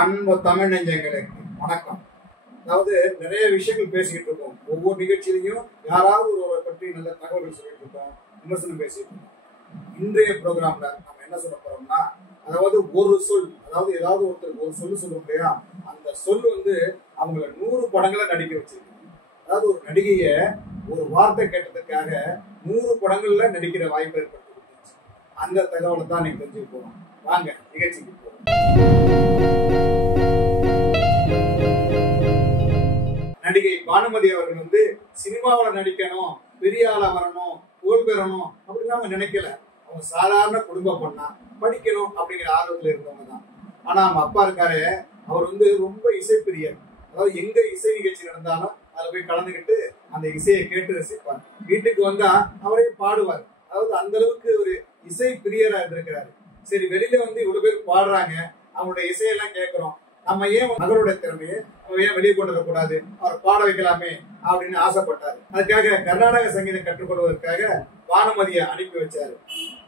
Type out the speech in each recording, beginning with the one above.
அன்பு தமிழ் நெஞ்சங்களுக்கு வணக்கம். அதாவது நிறைய விஷயங்கள் பேசிக்கிட்டு இருக்கோம். ஒவ்வொரு நிகழ்ச்சியிலையும் யாராவது ஒருவரை பற்றி நல்ல தகவல்கள் சொல்லிட்டு இருக்கோம், விமர்சனம் பேசிட்டு இருக்கோம். இன்றைய ப்ரோக்ராம்ல நம்ம என்ன சொல்ல போறோம்னா, அதாவது ஒரு சொல், அதாவது ஏதாவது ஒருத்தர் ஒரு சொல்லு சொல்லுவோம் இல்லையா, அந்த சொல் அவங்கள 100 படங்களை நடிக்க வச்சிருக்கு. அதாவது ஒரு நடிகைய ஒரு வார்த்தை கேட்டதுக்காக 100 படங்கள்ல நடிக்கிற வாய்ப்பு ஏற்படுத்தி கொடுத்துச்சு. அந்த தகவலை தான் நீங்க தெரிஞ்சுக்க போறோம். வாங்க நிகழ்ச்சிக்கு போறோம். நடிகை பானுமதி அவர்கள் சினிமாவில் நடிக்கணும், பெரிய ஆளா வரணும், புகழ் பெறணும் அப்படின்னு அவங்க நினைக்கல. அவங்க சாதாரண குடும்ப பொண்ணா படிக்கணும் அப்படிங்கிற ஆர்வத்துல இருந்தவங்க தான். ஆனா அவங்க அப்பா இருக்காரு, அவர் ரொம்ப இசைப்பிரியர். அதாவது எங்க இசை நிகழ்ச்சி நடந்தாலும் அதுல போய் கலந்துக்கிட்டு அந்த இசையை கேட்டு ரசிப்பார். வீட்டுக்கு வந்தா அவரே பாடுவார். அதாவது அந்த அளவுக்கு ஒரு இசை பிரியரா இருந்திருக்கிறாரு. சரி, வெளியில இவ்வளவு பேர் பாடுறாங்க, அவங்களுடைய இசையெல்லாம் கேட்கிறோம், நம்ம ஏன் மகளுடைய திறமையை நம்ம ஏன் வெளியே கொண்டு வரக்கூடாது, அவர் பாட வைக்கலாமே அப்படின்னு ஆசைப்பட்டாரு. அதுக்காக கர்நாடக சங்கீதம் கற்றுக்கொள்வதற்காக பானுமதியை அனுப்பி வச்சாரு.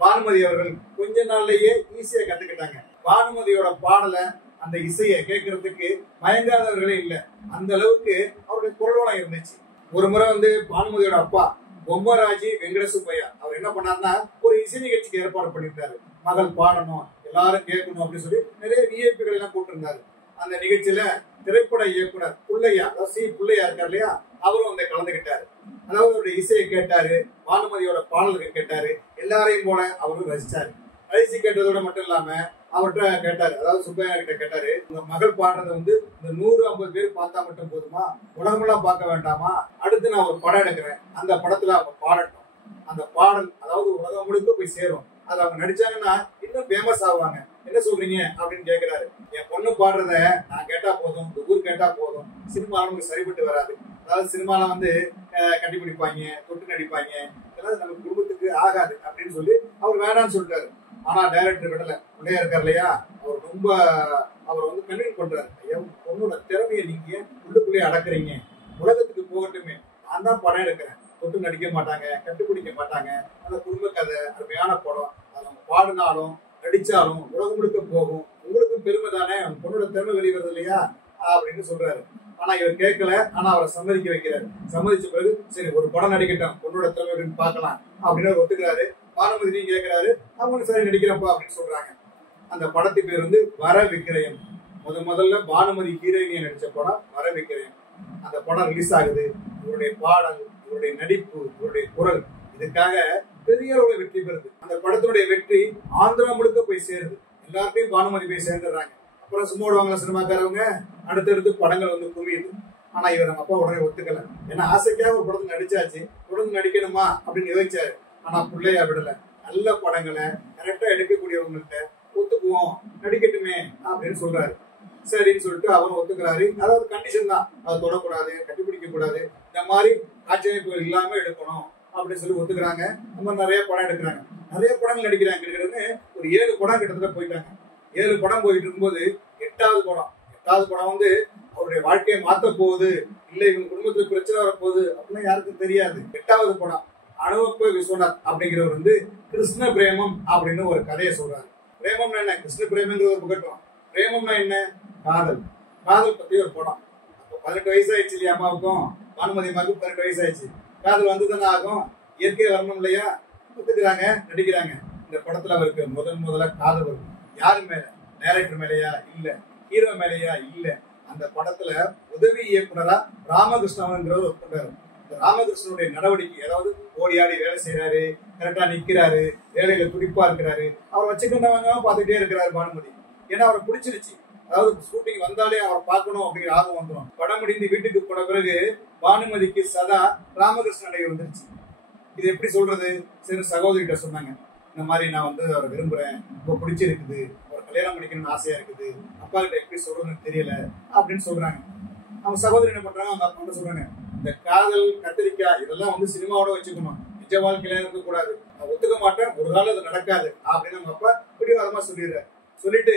பானுமதி அவர்கள் கொஞ்ச நாள்லயே ஈஸியா கத்துக்கிட்டாங்க. பானுமதியோட பாடலை, அந்த இசையை கேட்கறதுக்கு மயங்காதவர்களே இல்லை. அந்த அளவுக்கு அவருடைய குரல்வளம் இருந்துச்சு. ஒரு முறை பானுமதியோட அப்பா பொம்மராஜி வெங்கடசுப்பையா அவர் என்ன பண்ணாருன்னா, ஒரு இசை நிகழ்ச்சிக்கு ஏற்பாடு பண்ணிட்டாரு. மகள் பாடணும், எல்லாரும் கேட்கணும் அப்படின்னு சொல்லி நிறைய விஐபிகள் எல்லாம் கூட்டிருந்தாரு. அந்த நிகழ்ச்சியில திரைப்பட இயக்குனர் புள்ளையா, சி புள்ளையா இருக்காரு இல்லையா, அவரும் கலந்துகிட்டாரு. அதாவது அவருடைய இசையை கேட்டாரு, பானுமதியோட பாடல்கள் கேட்டாரு, எல்லாரையும் போல அவரும் ரசிச்சாரு. ரசிச்சு கேட்டதோட மட்டும் இல்லாம அவர்கிட்ட கேட்டாரு, அதாவது சுப்பையா கிட்ட கேட்டாரு, உங்க மகள் பாடுறது இந்த 150 பேர் பார்த்தா மட்டும் போதுமா, உலகமெல்லாம் பார்க்க வேண்டாமா, அடுத்து நான் ஒரு படம் எடுக்கிறேன், அந்த படத்துல அவங்க பாடட்டும், அந்த பாடல் அதாவது உலகம் முழுக்க போய் சேரும், அது அவங்க நடிச்சாங்கன்னா இன்னும் ஃபேமஸ் ஆவாங்க, என்ன சொல்றீங்க அப்படின்னு கேட்கிறாரு. என் பொண்ணு பாடுறத நான் கேட்டா போதும், இந்த ஊர் கேட்டா போதும், சினிமால நமக்கு சரிபட்டு வராது. அதாவது சினிமால கட்டி பிடிப்பாங்க, தொட்டு நடிப்பாங்க, இதெல்லாம் நம்ம குடும்பத்துக்கு ஆகாது அப்படின்னு சொல்லி அவர் வேணான்னு சொல்லிட்டாரு. ஆனா டைரக்டர் விடல, பிள்ளையா இருக்காரு இல்லையா, அவர் கன்வின்ஸ் பண்றாரு. என் பொண்ணோட திறமையை நீங்க உள்ளுக்குள்ளேயே அடக்குறீங்க, உலகத்துக்கு போகட்டுமே, நான் தான் படம் எடுக்கிறேன், தொட்டு நடிக்க மாட்டாங்க, கண்டுபிடிக்க மாட்டாங்க, அந்த குடும்ப கதை அருமையான படம், அதை நம்ம பாடினாலும் நடிச்சாலும் உலகம் முழுக்க போகும், உங்களுக்கும் பெருமை தானே, பொண்ணோட திறமை வெளிவருது இல்லையா அப்படின்னு சொல்றாரு. ஆனா இவர் கேட்கல. ஆனா அவரை சம்மதிக்க வைக்கிறாரு. சம்மதிச்ச பிறகு சரி ஒரு படம் நடிக்கட்டும், பொண்ணோட திறமை அப்படின்னு பார்க்கலாம் அப்படின்னு அவர் ஒத்துக்கிறாரு. பானுமதி கேட்கிறாரு, அவங்க சரி நடிக்கிறப்பா அப்படின்னு சொல்றாங்க. அந்த படத்து பேர் வர விக்கிரயம். முதல்ல பானுமதி ஹீரோயினியா நடிச்ச படம் வர விக்கிரயம். அந்த படம் ரிலீஸ் ஆகுது. இவருடைய பாடல், இவருடைய நடிப்பு, இவருடைய குரல் இதுக்காக பெரிய அளவுல வெற்றி பெறுது. அந்த படத்தினுடைய வெற்றி ஆந்திரா முழுக்க போய் சேருது. எல்லாருக்கையும் பானுமதி போய் சேர்ந்துடுறாங்க. அப்புறம் சும்மா விடுவாங்க சினிமாக்காரவங்க, அடுத்தடுத்து படங்கள் குவியுது. ஆனா இவர் நம்ம அப்பா உடனே ஒத்துக்கல. ஏன்னா ஆசைக்காக ஒரு படத்துல நடிச்சாச்சு, தொடர்ந்து நடிக்கணுமா அப்படின்னு யோசிச்சாரு. ஆனா பிள்ளையா விடல. நல்ல படங்களை கரெக்டா எடுக்கக்கூடியவங்கள்ட்ட ஒத்துக்குவோம், நடிக்கட்டுமே அப்படின்னு சொல்றாரு. சரின்னு சொல்லிட்டு அவரும் ஒத்துக்கிறாரு. அதாவது கண்டிஷன் தான், அதை தொடக்கூடாது, கட்டிப்பிடிக்க கூடாது, இந்த மாதிரி காட்சி அமைப்புகள் இல்லாம எடுக்கணும் அப்படின்னு சொல்லி ஒத்துக்கிறாங்க. நம்ம நிறைய படம் எடுக்கிறாங்க, நிறைய படங்கள் நடிக்கிறாங்க. ஒரு 7 படம் கிட்டத்தட்ட போயிட்டாங்க. 7 படம் போயிட்டு இருக்கும்போது 8வது படம் அவருடைய வாழ்க்கையை மாத்த போகுது, இல்ல இவங்க குடும்பத்துல பிரச்சனை வரப்போகுது அப்படின்னு யாருக்கும் தெரியாது. 8வது படம் அனுபவ விஸ்வநாத் அப்படிங்கிறவர் கிருஷ்ண பிரேமம் அப்படின்னு ஒரு கதையை சொல்றாரு. பிரேமம்னா என்ன, கிருஷ்ண பிரேமங்கிற ஒரு புகட்டம். பிரேமம்னா என்ன, காதல் பத்தி ஒரு படம். அப்போ 18 வயசு ஆயிடுச்சு இல்லையா அம்மாவுக்கும், பானுமதி அம்மாவுக்கும் 18 வயசு ஆயிடுச்சு. காதல் தானே ஆகும், இயற்கையை வரணும் இல்லையா, ஒத்துக்கிறாங்க, நடிக்கிறாங்க. இந்த படத்துல அவருக்கு முதல்ல காதல் வரும். யாரு மேல, டைரக்டர் மேலையா இல்ல, ஹீரோ மேலையா இல்ல, அந்த படத்துல உதவி இயக்குனரா ராமகிருஷ்ணன் ஒர்க் பண்றாரு. இந்த ராமகிருஷ்ணனுடைய நடவடிக்கை, அதாவது ஓடி ஆடி வேலை செய்யறாரு, கரெக்டா நிக்கிறாரு, வேலையில துடிப்பா இருக்கிறாரு, அவர் வச்சுக்கிட்டவங்க பார்த்துட்டே இருக்கிறாரு பானுமதி. ஏன்னா அவரை பிடிச்சிருச்சு. அதாவது ஷூட்டிங் வந்தாலே அவரை பார்க்கணும் அப்படிங்கிற ஆர்வம் வந்துடும். படம் முடிந்து வீட்டுக்கு போன பிறகு பானுமதிக்கு சதா ராமகிருஷ்ணனை வந்துருச்சு. இது எப்படி சொல்றது, சரி சகோதரிகிட்ட சொன்னாங்க, இந்த மாதிரி நான் அவரை விரும்புறேன், ரொம்ப பிடிச்சிருக்குது, அவர் கல்யாணம் பண்ணிக்கணும்னு ஆசையா இருக்குது, அப்பா கிட்ட எப்படி சொல்றதுன்னு தெரியல அப்படின்னு சொல்றாங்க. அவங்க சகோதரி என்ன பண்றாங்க, அவங்க அப்பா சொல்றாங்க, இந்த காதல் கத்திரிக்காய் இதெல்லாம் சினிமாவோட வச்சுக்கணும், நிஜ வாழ்க்கையில இருக்கக்கூடாது, நான் ஒத்துக்க மாட்டேன், ஒரு காலம் அது நடக்காது அப்படின்னு அவங்க அப்பா பிடிவாதமா சொல்லிடுறாரு. சொல்லிட்டு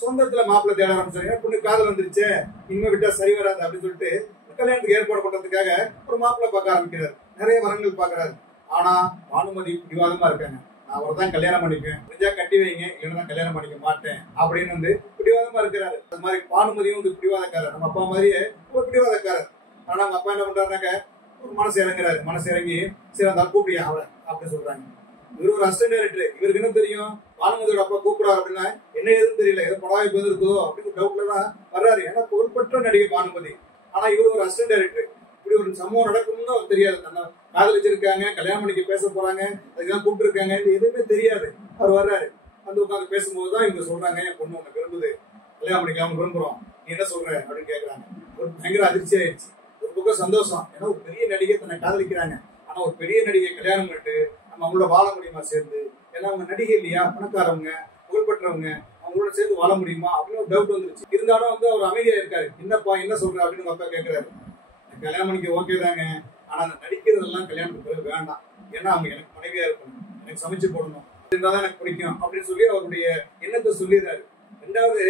சொந்தத்துல மாப்பிள்ளை தேட ஆரம்பிச்சாங்க. பொண்ணு காதல் வந்துருச்சு, இனிமே விட்டா சரி வராது அப்படின்னு சொல்லிட்டு கல்யாணத்துக்கு ஏற்பாடு பண்றதுக்காக ஒரு மாப்பிள்ளை பார்க்க ஆரம்பிக்கிறாரு. நிறைய வரங்கள் பாக்குறாரு. ஆனா பானுமதி பிடிவாதமா இருக்காங்க, நான் அவரை தான் கல்யாணம் பண்ணிப்பேன், முடிஞ்சா கட்டி வைங்க, இல்லைன்னா கல்யாணம் பண்ணிக்க மாட்டேன் அப்படின்னு வந்து பிடிவாதமா இருக்கிறாரு. அது மாதிரி பானுமதியும் வந்து பிடிவாதக்காரர், நம்ம அப்பா மாதிரியே ஒரு பிடிவாதக்காரர். ஆனா அவங்க அப்பா என்ன பண்றாருனாக்க ஒரு மனசு இறங்குறாரு. மனசு இறங்கி சரி அந்த கூப்பிடியா அவரை அப்படின்னு சொல்றாங்க. இவரு ஒரு அசிஸ்டன்ட் டைரக்டர், இவருக்கு என்ன தெரியும் பானுமதியோட அப்பா கூப்பிடாரு அப்படின்னா என்ன ஏதுன்னு தெரியல, ஏதோ படாய்ப்பு இருக்குதோ அப்படின்னு டவுட்ல தான் வர்றாரு. ஏன்னா பொறுப்பற்ற நடிகை பானுமதி. ஆனா இவரு ஒரு அசிஸ்டன்ட் டைரக்டர், இப்படி ஒரு சம்பவம் நடக்கும்னு அவருக்கு தெரியாது. நம்ம காதலிச்சிருக்காங்க, கல்யாணம் பண்ணிக்க பேச போறாங்க, அதுக்கெல்லாம் கூப்பிட்டு இருக்காங்க, இது எதுவுமே தெரியாது. அவர் வர்றாரு, வந்து உட்காந்து பேசும்போதுதான் இவங்க சொல்றாங்க என் பொண்ணு உனக்கு விரும்புது, கல்யாணம் பண்ணிக்கலாம் விரும்புறோம், நீ என்ன சொல்ற அப்படின்னு கேட்கறாங்க. ஒரு பயங்கர அதிர்ச்சி ஆயிடுச்சு. ஒரு பக்கம் சந்தோஷம், ஏன்னா ஒரு பெரிய நடிகை தன்னை காதலிக்கிறாங்க. ஆனா ஒரு பெரிய நடிகை கல்யாணம் பண்ணிட்டு நம்ம அவங்களோட வாழ முடியுமா சேர்ந்து? ஏன்னா அவங்க நடிகை இல்லையா, பணக்காரவங்க, புகழ்பெற்றவங்க, அவங்களோட சேர்ந்து வாழ முடியுமா அப்படின்னு ஒரு டவுட் வந்துருச்சு. இருந்தாலும் வந்து அவர் அமைதியா இருக்காரு. என்னப்பா என்ன சொல்ற அப்படின்னு அப்பா கேட்கிறாரு. கல்யாணம் பண்ணிக்க ஓகே தாங்க, ஆனா அந்த நடிக்கிறதெல்லாம் கல்யாணத்துக்கு பிறகு வேண்டாம். ஏன்னா அவங்க எனக்கு மனைவியா இருக்கணும், எனக்கு சமைச்சு போடணும், இருந்தாதான் எனக்கு பிடிக்கும் அப்படின்னு சொல்லி அவருடைய எண்ணத்தை சொல்லிடுறாரு. ரெண்டாவது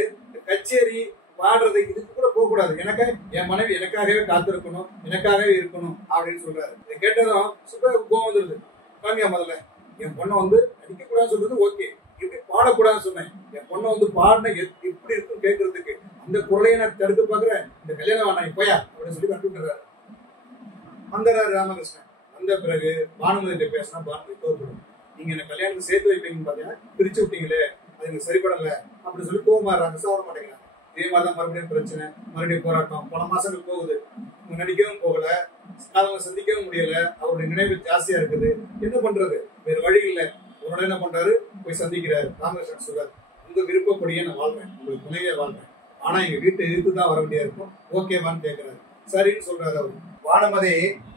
கச்சேரி பாடுறது இதுக்கு கூட போக கூடாது, எனக்கு என் மனைவி எனக்காகவே காத்திருக்கணும், எனக்காகவே இருக்கணும் அப்படின்னு சொல்றாரு. இதை கேட்டதும் super கோவம் வந்துருது. காமியா முதல்ல என் பொண்ணை வந்து நடிக்க கூடாதுன்னு சொல்றது ஓகே, இப்படி பாடக்கூடாதுன்னு சொன்னேன். என் பொண்ணை வந்து பாடின எப்படி இருக்குன்னு கேட்கறதுக்கு அந்த குரலையை நான் தடுத்து பாக்குறேன், இந்த கல்யாணம் வேணாம் போயா அப்படின்னு சொல்லி கட்டு விட்டுறாரு. வந்தாரு ராமகிருஷ்ணன். வந்த பிறகு பானுமதி பேசினா பானுமதி கோவப்படும். நீங்க என்ன கல்யாணத்துக்கு சேர்த்து வைப்பீங்கன்னு பாத்தீங்கன்னா பிரிச்சு விட்டீங்களே, அது எனக்கு சரிப்படல அப்படின்னு சொல்லி கோவமாறாங்க, சாப்பிட மாட்டேங்கிறாங்க. இதே மாதிரிதான் மறுபடியும் பிரச்சனை, மறுபடியும் போராட்டம். பல மாசங்கள் போகுது, நடிக்கவும் போகல, அவங்க சந்திக்கவும் முடியல. அவருடைய நினைவு ஜாஸ்தியா இருக்குது. என்ன பண்றது, வேற வழி இல்லை. உடனே என்ன பண்றாரு, போய் சந்திக்கிறாரு. ராமகிருஷ்ணன் சொல்றாரு, உங்க விருப்பப்படியே நான் வாழ்றேன், உங்களுக்கு துணையே வாழ்றேன், ஆனா எங்க வீட்டை எதிர்த்து தான் வர வேண்டியா இருக்கும், ஓகேவான்னு கேட்கிறாரு. சரின்னு சொல்றாரு அவரு. வானமதி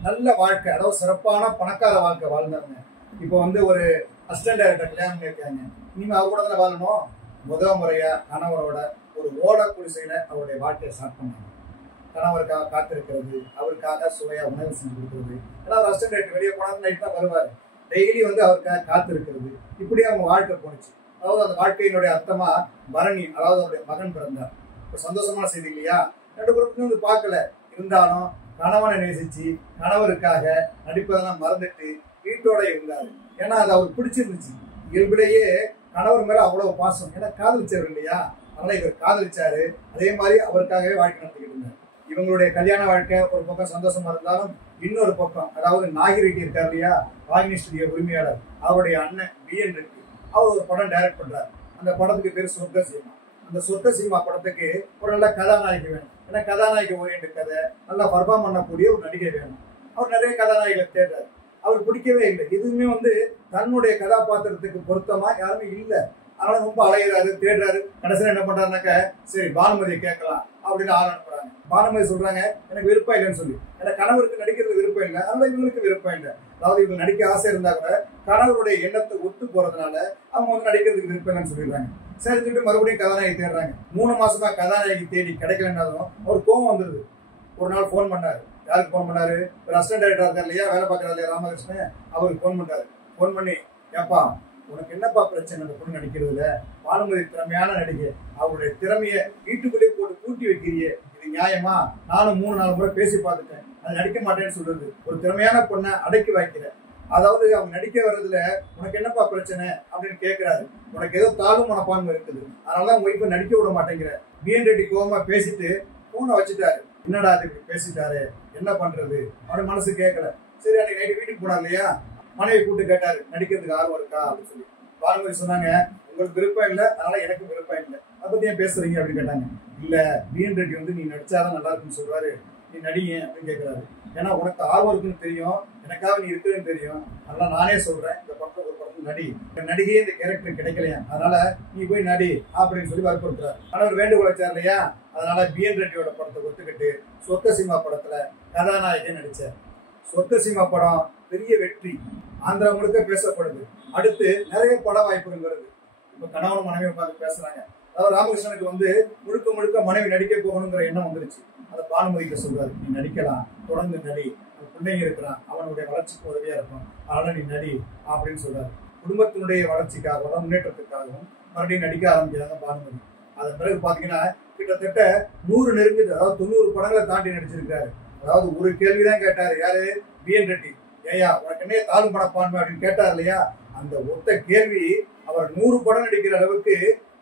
நல்ல வாழ்க்கை, அதாவது சிறப்பான பணக்கார வாழ்க்கை வாழ்ந்தாங்க. இப்போ வந்து ஒரு அசிஸ்டன்ட் டைரக்டர் கல்யாணம் பண்ணிருக்காங்க. இனிமே அவர் கூட தானே வாழணும். முதல் முறையா கணவரோட ஒரு ஓட குடிசையில அவருடைய வாழ்க்கையை ஸ்டார்ட் பண்ணாங்க. கணவருக்காக காத்திருக்கிறது, அவருக்காக சுவையா உணவு செஞ்சு கொடுக்கிறது. ஏன்னா ஒரு அசிஸ்டன்ட் டைரக்டர் வெளியே போனா நைட் தான் வருவாரு, டெய்லி வந்து அவருக்காக காத்திருக்கிறது. இப்படி அவங்க வாழ்க்கை போனுச்சு. அதாவது அந்த வாழ்க்கையினுடைய அர்த்தமா பரணி, அதாவது அவருடைய மகன் பிறந்தார். ஒரு சந்தோஷமான செய்தி இல்லையா? ரெண்டு குடும்பத்தையும் வந்து பார்க்கல, இருந்தாலும் கணவனை நேசிச்சு கணவருக்காக நடிப்பதெல்லாம் மறந்துட்டு வீட்டோட இருந்தாரு. ஏன்னா அது அவருக்கு பிடிச்சிருந்துச்சு. இயல்பிலேயே கணவர் மேல அவ்வளவு பாசம், ஏன்னா காதலிச்சவர் இல்லையா, அதனால இவர் காதலிச்சாரு. அதே மாதிரி அவருக்காகவே வாழ்க்கை நடத்திக்கிட்டு இருந்தார். இவங்களுடைய கல்யாண வாழ்க்கை ஒரு பக்கம் சந்தோஷமா இருந்தாலும், இன்னொரு பக்கம் அதாவது நாகிரெட்டி இருக்காரு இல்லையா, வாகினி ஸ்டுடியோ உரிமையாளர், அவருடைய அண்ணன் பிஎன் ரெட்டி, அவர் ஒரு படம் டைரக்ட் பண்றாரு. அந்த படத்துக்கு பேர் சொர்க்க சினிமா. அந்த சொர்க்க சினிமா படத்துக்கு ஒரு நல்ல கதாநாயகி வேணும். ஏன்னா கதாநாயகி ஓரியன்ட் கதை, நல்லா பர்ஃபார்ம் பண்ணக்கூடிய ஒரு நடிகை வேணும். அவர் நிறைய கதாநாயகிகளை தேடுறாரு. அவர் பிடிக்கவே இல்லை. எதுவுமே வந்து தன்னுடைய கதாபாத்திரத்துக்கு பொருத்தமா யாருமே இல்லை. அதனால ரொம்ப அலைகிறாரு, தேடுறாரு. கடைசியில் என்ன பண்றாருனாக்க, சரி பானுமதியை கேட்கலாம் அப்படின்னு ஆள் அனுப்புறாங்க. பானுமதி சொல்றாங்க எனக்கு விருப்பம் இல்லைன்னு சொல்லி. ஏன்னா கணவருக்கு நடிக்கிறது விருப்பம் இல்லை, அதனால இவங்களுக்கு விருப்பம் இல்லை. அதாவது இவங்க நடிக்க ஆசை இருந்தா கூட கணவருடைய எண்ணத்தை ஒத்து போறதுனால அவங்க வந்து நடிக்கிறதுக்கு விருப்பம் இல்லைன்னு சொல்லிடுறாங்க. சரி சொல்லிட்டு மறுபடியும் கதாநாயகி தேடுறாங்க. 3 மாசமா கதாநாயகி தேடி கிடைக்கலன்னாலும் அவர் கோவம் வந்துருது. ஒரு நாள் போன் பண்ணாரு. யாருக்கு போன் பண்ணாரு? ஒரு அசிஸ்டன்ட் டைரக்டர் இருக்கார் இல்லையா, வேலை பார்க்கறாரு இல்லையா ராமகிருஷ்ணன், அவருக்கு போன் பண்றாரு. போன் பண்ணி, ஏப்பா உனக்கு என்னப்பா பிரச்சனை, அந்த பொண்ணு நடிக்கிறதுல? பானுமதி திறமையான நடிகை, அவருடைய திறமைய வீட்டுக்குள்ளே போட்டு பூட்டி வைக்கிறியே, இது நியாயமா? நானும் 3-4 முறை பேசி பார்த்துட்டேன், அது நடிக்க மாட்டேன்னு சொல்றது. ஒரு திறமையான பொண்ணை அடக்கி வைக்கிற, அதாவது அவங்க நடிக்க வர்றதுல உனக்கு என்னப்பா பிரச்சனை அப்படின்னு கேட்கிறாரு. உனக்கு ஏதோ தாழ்வு மனப்பான்மை இருக்குது, அதனால உங்க இப்ப நடிக்க விட மாட்டேங்கிற. பிஎன் ரெட்டி கோவமா பேசிட்டு போனை வச்சுட்டாரு. என்னடா அது இப்படி பேசிட்டாரு, என்ன பண்றது அப்படின்னு மனசு கேட்கல. சரி அன்னைக்கு நைட்டு வீட்டுக்கு போனார் இல்லையா, மனைவி கூப்பிட்டு கேட்டாரு நடிக்கிறதுக்கு ஆர்வம் இருக்கா அப்படின்னு சொல்லி. பானுமதி சொன்னாங்க உங்களுக்கு விருப்பம் இல்லை, அதனால எனக்கு விருப்பம் இல்லை, அதை பத்தி ஏன் பேசுறீங்க அப்படின்னு கேட்டாங்க. இல்ல பிஎன் ரெட்டி வந்து நீ நடிச்சாதான் நல்லா இருக்குன்னு சொல்றாரு, நீ நடிங்க அப்படின்னு கேட்கிறாரு. ஏன்னா உனக்கு ஆர்வம் இருக்குன்னு தெரியும், எனக்காக நீ இருக்குன்னு தெரியும், அதனால நானே சொல்றேன் இந்த படத்துல ஒரு படத்துல நடி, நடிகையே இந்த கேரக்டர் கிடைக்கலையா, அதனால நீ போய் நடி அப்படின்னு சொல்லி வற்புறுத்துறாரு. ஆனா ஒரு வேண்டுகோள் வச்சார் இல்லையா, அதனால பிஎன் ரெட்டியோட படத்தை ஒத்துக்கிட்டு சொர்க்க சினிமா படத்துல கதாநாயகன் நடிச்சார். சொர்க்க சினிமா படம் பெரிய வெற்றி, ஆந்திரா முழுக்க பேசப்படுது. அடுத்து நிறைய பட வாய்ப்புகள் வருது. இப்ப கணவன் மனைவி உட்காந்து பேசுறாங்க. அதாவது ராமகிருஷ்ணனுக்கு வந்து முழுக்க முழுக்க மனைவி நடிக்க போகணுங்கிற எண்ணம் வந்துருச்சு. அதை பானுமதிக்கு சொல்றாரு, நீ நடிக்கலாம், தொடர்ந்து நடி, பிள்ளைங்க இருக்கிறான், அவனுடைய வளர்ச்சிக்கு உதவியா இருக்கும், அதனால நீ நடி அப்படின்னு சொல்றாரு. குடும்பத்தினுடைய வளர்ச்சிக்காகவும் முன்னேற்றத்துக்காகவும் மறுபடியும் நடிக்க ஆரம்பிக்கிறாங்க பானுமதி. அதன் பிறகு பாத்தீங்கன்னா கிட்டத்தட்ட 100 நெருங்குது, அதாவது 90 படங்களை தாண்டி நடிச்சிருக்காரு. அதாவது ஒரு கேள்விதான் கேட்டாரு யாரு, பிஎன் ரெட்டி, ஏயா உனக்கு என்ன தாழ்வு மனப்பான்மை அப்படின்னு கேட்டார் இல்லையா, அந்த ஒத்த கேள்வி அவர் 100 படம் நடிக்கிற அளவுக்கு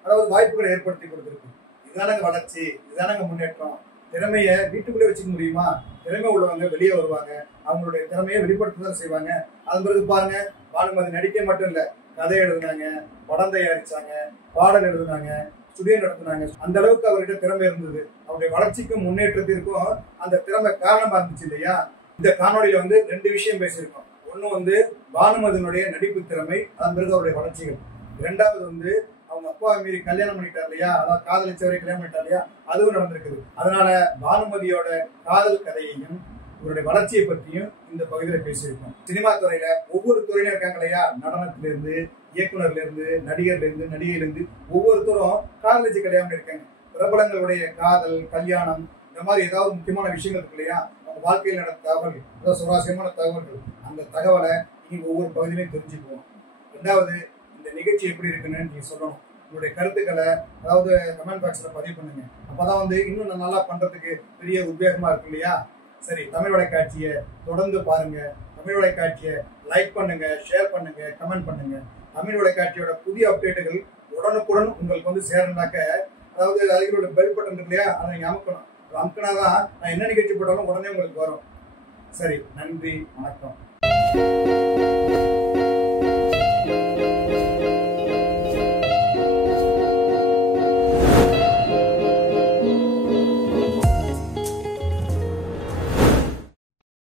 அதாவது வாய்ப்புகளை ஏற்படுத்தி கொடுத்திருக்கு. இதுதானங்க வளர்ச்சி, இதுதானங்க முன்னேற்றம். திறமைய வீட்டுக்குள்ளே வச்சுக்க முடியுமா? திறமை உள்ளவங்க வெளியே வருவாங்க, அவங்களுடைய திறமையை வெளிப்படுத்ததான் செய்வாங்க. அதன் பிறகு பாருங்க, பானுமதி நடிக்க மட்டும் இல்ல, கதை எழுதுனாங்க, படம் தயாரிச்சாங்க, பாடல் எழுதுனாங்க, ஸ்டுடியோ நடத்தினாங்க. அந்த அளவுக்கு அவர்கிட்ட திறமை இருந்தது. அவருடைய வளர்ச்சிக்கும் முன்னேற்றத்திற்கும் அந்த திறமை காரணமா இருந்துச்சு இல்லையா. இந்த காணொலியில 2 விஷயம் பேசியிருக்கோம். ஒண்ணு பானுமதியினுடைய நடிப்பு திறமை, அதன் பிறகு அவருடைய வளர்ச்சிகள். 2வது அவங்க அப்பா மீறி கல்யாணம் பண்ணிட்டார் இல்லையா, அதாவது காதலிச்சவரை கல்யாணம் பண்ணிட்டார் இல்லையா, அதுவும் நடந்திருக்குது. அதனால பானுமதியோட காதல் கதையையும் இவருடைய வளர்ச்சியை பற்றியும் இந்த பகுதியில பேசியிருக்கோம். சினிமா துறையில ஒவ்வொரு துறையிலும் இருக்காங்க இல்லையா, நடனத்துல இருந்து, இயக்குனர்ல இருந்து, நடிகர்ல இருந்து, நடிகையில இருந்து ஒவ்வொருத்தரும் காதலிச்சு கல்யாணம் இருக்காங்க. பிரபலங்களுடைய காதல், கல்யாணம், இந்த மாதிரி ஏதாவது முக்கியமான விஷயங்கள் இருக்கு இல்லையா, அவங்க வாழ்க்கையில் நடந்த தகவல்கள், அதாவது சுவாரஸ்யமான தகவல்கள், அந்த தகவலை நீங்க ஒவ்வொரு பகுதியிலையும் தெரிஞ்சுக்குவோம். 2வது, இந்த நிகழ்ச்சி எப்படி இருக்குன்னு நீங்க சொல்லணும். உங்களுடைய கருத்துக்களை அதாவது கமெண்ட் பாக்ஸ்ல பதிவு பண்ணுங்க. அப்பதான் இன்னும் நல்லா பண்றதுக்கு பெரிய உத்வேகமா இருக்கு இல்லையா. சரி, தமிழ் வலைக்காட்சியை தொடர்ந்து பாருங்க. தமிழ் வலைக்காட்சியை லைக் பண்ணுங்க, ஷேர் பண்ணுங்க, கமெண்ட் பண்ணுங்க. தமிழ் வலைக்காட்சியோட புதிய அப்டேட்டுகள் உடனுக்குடன் உங்களுக்கு சேரணும்னாக்க, அதாவது அதிகளோட பெல் பட்டன் இருக்கு இல்லையா, அதை நீங்க அமுக்கணும். அமுக்கினாதான் நான் என்ன நிகழ்ச்சி போட்டாலும் உடனே உங்களுக்கு வரும். சரி, நன்றி, வணக்கம்.